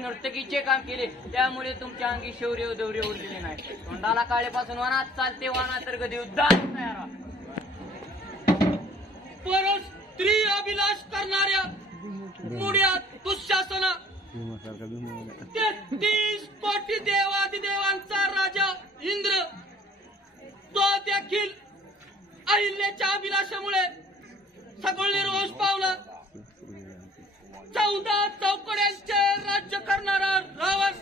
नर्तकीचे काम केले त्यामुळे तुमच्या अंगी शौर्य दौर्य उरलेले नाही. तोंडाला काळेपासून वनात चालते वाना तर कधी युद्धात तयार. परत स्त्री अभिलाष करणाऱ्या मुळ्यात दुःशासना 33 कोटी देवादिदेवांचा राजा इंद्र तो देखील अहिल्याच्या अभिलाषामुळे सगळ निर्वंश पावला. 14 चौकड्यांचे राज्य करणारा रावण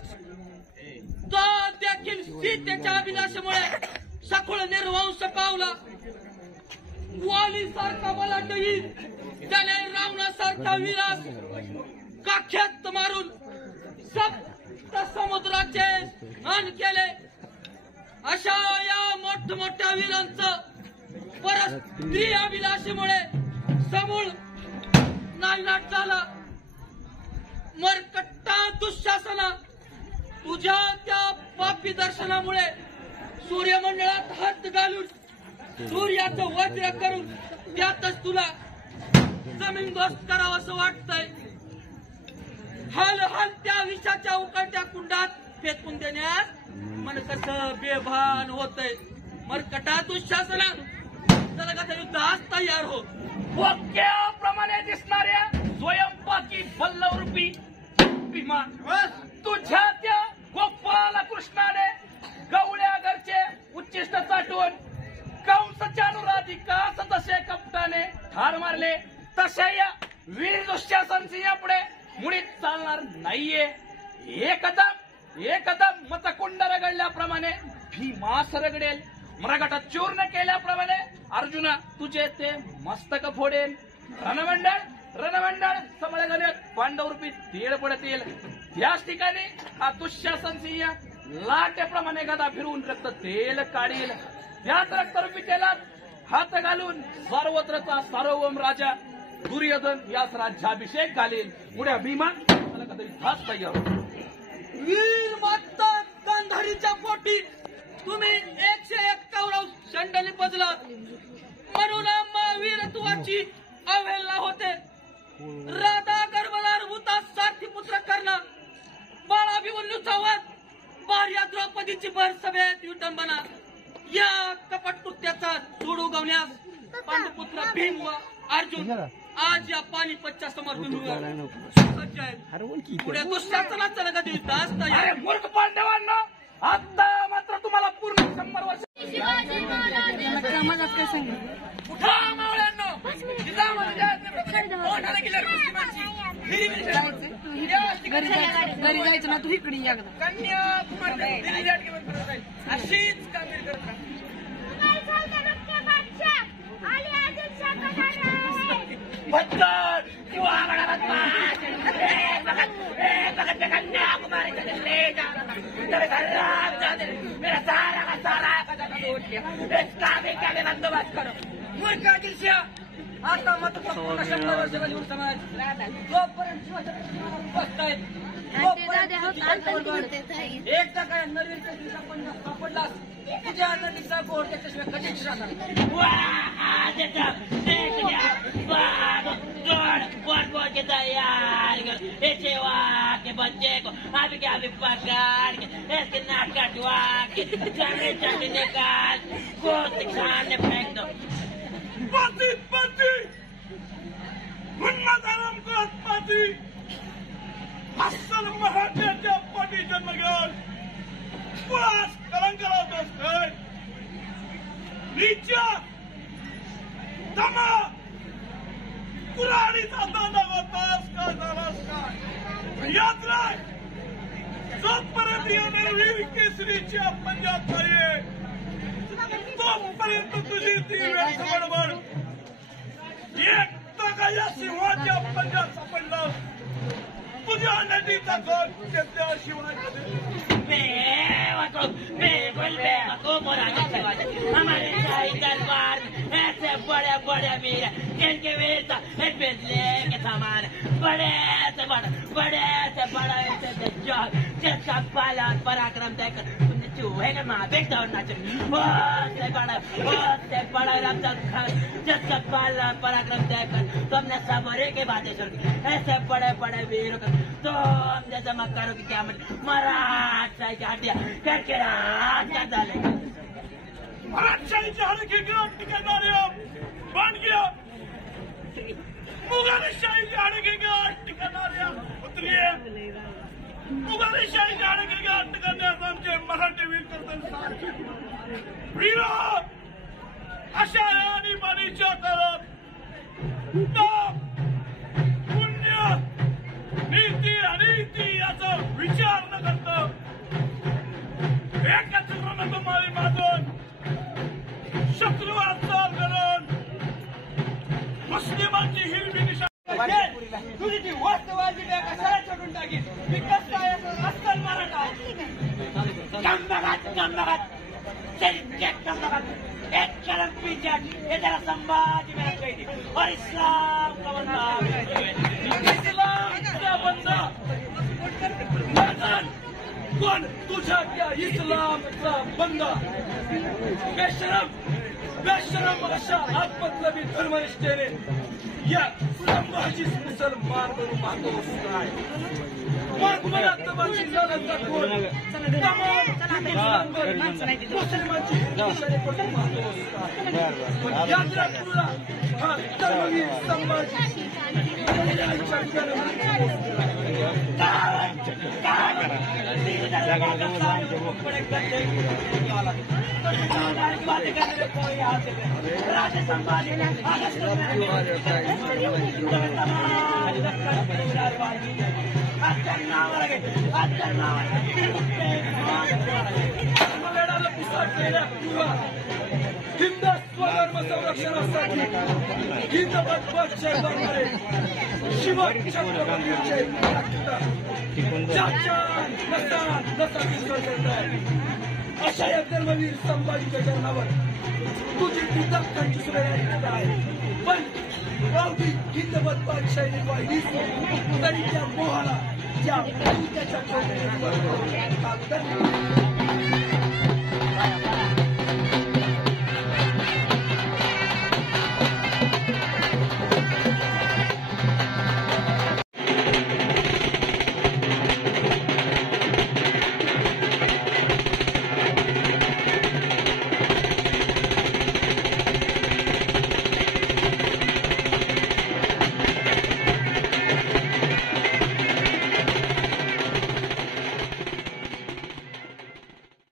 तो देखील सीतेच्या अभिलाषामुळे सखोल निर्वंश पावला. वाली सारखा बलाढ्य त्याने रावणासारखा विलास काख्यात मारून सप्त समुद्राचे हन केले. अशा या मोठमोठ्या वीरांचं परत स्त्री अभिलाषेमुळे समूळ नायनाट झाला. मरकट्टा दुःशासना तुझ्या त्या पापी दर्शनामुळे सूर्यमंडळात हात घालून सूर्याचं वज्र करून त्यातच तुला जमीनदोस्त करावं असं वाटतंय. हल हल त्या विषाच्या उकळत्या कुंडात फेकून देण्यात मन कसं बेभान होतंय. मरकटा दुःशासना चला का युद्धास तयार हो. वाक्याप्रमाणे दिसणाऱ्या स्वयंपाकी बल्लवरूपी विमान तुझ्या त्या गोपाला कृष्णाने गवळ्या घरचे उच्चिष्ट चाटून कंसाच्या अनुराधिका तसे कपटाने ठार मारले. तशा या वीर दुःशासन सिंहापुढे मुळीच चालणार जाणार नाहीये. एकदम मतकुंड रगडल्याप्रमाणे भीमास रगडेल. मरागट चूर्ण केल्याप्रमाणे अर्जुना तुझे ते मस्तक फोडेल. रणमंडळ समळ घालेल. पांडवरूपी तेल पडतील. त्याच ठिकाणी हा दुःशासन सिंह लाटेप्रमाणे गदा फिरून रक्त तेल काढील. त्याच रक्तरूपी तेलात हात घालून सर्वत्रचा सार्वभौम राजा दुर्योधन याच राज्याभिषेक घालील. पुढे भीमा मला कधी हाच तयार. वीर माता गांधारीच्या पोटी तुम्ही 101 कौरव शंडली बजला म्हणून आम्हा वीरत्वाची अवहेलना होते. राधा गर्भधार भूता सारथी पुत्र करणं बाळाभिमन्यूचा वध भार्या द्रौपदीची भर सभेत विटंबना या कपट कृत्याचा सूड उगवण्यास पांडुपुत्र भीम व अर्जुन आज या पानिपतच्या समोर सज्ज आहेत. पुढे दुःशासनाचं लगत युद्ध असतं. अरे मूर्ख पांडवांना आता मात्र तुम्हाला पूर्ण 100 वर्ष मजाच काय सांगितलं उठा मावळ्यांनो. घरी जायचं ना तू इकडे एकदा अशीच कामगिरी करत राहा. भद्दर किंवा कन्याकुमारी मेरा सारा का सारा इसका भी बंदोबस्त करो. मूर्ख आता मत 100 वर्ष समाज जोपर्यंत शिवछत्रपती बसतायत एकदा काय नवीन कधीचा पंजाब सापडलास तुझ्या नदीचा बोट त्याच्याशिवाय कधीच राहणार. के बच्चे को अभी क्या अभी पकड़ के इसके नाक कटवा के चने चने निकाल को सामने फेंक दो. पति उन्मादाराम को पति अस्सल महाराजाच्या पोटी जन्म घेऊन वास कलंक लावतोस काय. नीचा दमा कुऱ्हाडीचा दांडा होतास का झालास काय. याद राख जोपर्यंत या नरवीर केसरीच्या पंजाब आहे तोपर्यंत तुझी ती वेळ बडबड एकदा का या सिंहाच्या पंजाब सापडला तुझ्या नदीचा गोल घेतल्याशिवाय हमारे शाही दरबार ऐसे बड़े बड़े वीर जिनके वीरता बिजली के समान बड़े से बड़ा जिसका पालन पराक्रम देखकर चूहे के माथे दौड़ना चाहिए. बड़ा रमजान खान जिसका पालन पराक्रम देखकर तुमने सबरे की बातें सुन ऐसे बड़े बड़े वीरों को तो हम जैसे मक्कारों की क्या मराठशाही की हड्डियां करके डालेंगे. मराठशाही की हड्डियां टिकाना बन गया. मुगलशाही की हड्डियां टिकाना उतरिए. मुगलशाही की हड्डियां टिकाण्यास आमचे मराठी वीर करतात. वीरा अशा आणीबाणीच्या काळात पुण्य नीती अनीती याचा विचार न करता एकच रणधुमाळी माजून शत्रूवर चाल करून मुस्लिमांची हिरवी निशाणी तुझी ती वास्तवाची कशाला चढून टाकीन. मी कसं काय अस्सल मराठा एक कलम पीछे ये जरा संभाजी में गई और इस्लाम का बंदा इस्लाम का बंदा कोण तुझ्या क्या इस्लामचा बंदा बेशरम अशा आत्मतलबी धर्मनिष्ठेने या संभाजी मुसलमान म्हणून पाहतोस काय. मग मला तमाची झाला कोण तमाम मुसलमानची निशाणे पडून पाहतोस काय. याद राख तुला हा धर्मवीर संभाजी संभाजी धर्मवेडाला पिसाटलेल्या किंवा हिंदुत्व धर्म संरक्षणासाठी हिंदपद पक्ष करणारे शिव छत्रपतींचे अशा या धर्मवीर संभाजीच्या चरणावर तुझी दत्तांची सुरेखा आहे. पण गावठी हिंदपद पक्षाने वाहिलीस तरी त्या मोहाला त्या त्याच्या